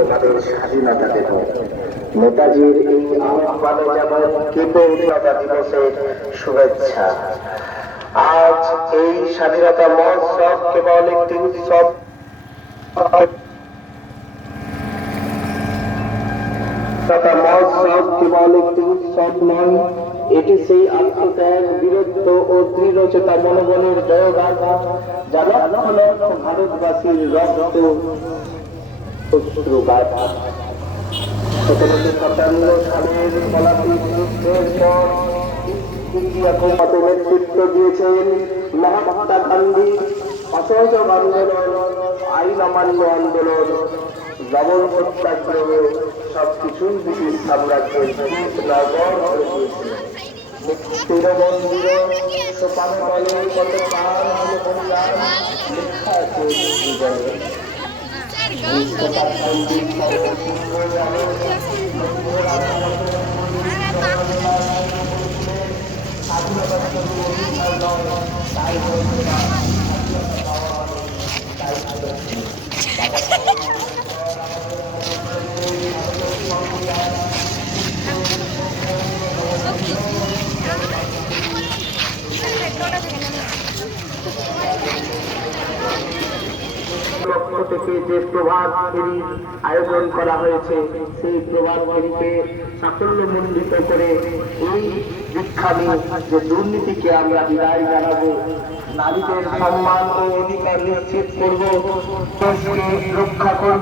তোমাদের স্বাধীনতা দেব। নেতাজির এই আহ্বানে যেমন কেঁপে স্বাধীনতা দিবসের শুভেচ্ছা। আজ এই স্বাধীনতা মহোৎসব কেবল একটি উৎসব নয়, এটি সেই আত্মত্যাগ, বীরত্ব ও দৃঢ়চেতা মনোবলের জয়গাথা, যা লক্ষ লক্ষ ভারতবাসীর রক্ত অশ্রুগাথা। 1757 সালের পলাশীর যুদ্ধের পর ইন্ডিয়া কমাতে নেতৃত্ব দিয়েছেন মহাত্মা গান্ধী। অসহযোগ আন্দোলন, আইন অমান্য আন্দোলন, লবণ সত্যাগ্রহ সবকিছুই ব্রিটিশ সাম্রাজ্যের মুক্তির মন্দিরে সোপান বলে কত প্রাণ হলো বলিদান, লেখা আছে জীবনে। পক্ষ থেকে যে প্রভাত ফেরির আয়োজন করা হয়েছে, সেই প্রভাত ফেরিকে সাফল্যমণ্ডিত করে এই বিখ্যাত যে দুর্নীতিকে আমরা বিদায় জানাবো, নারীদের সম্মান ও অধিকার নিশ্চিত করব, দেশকে রক্ষা করব।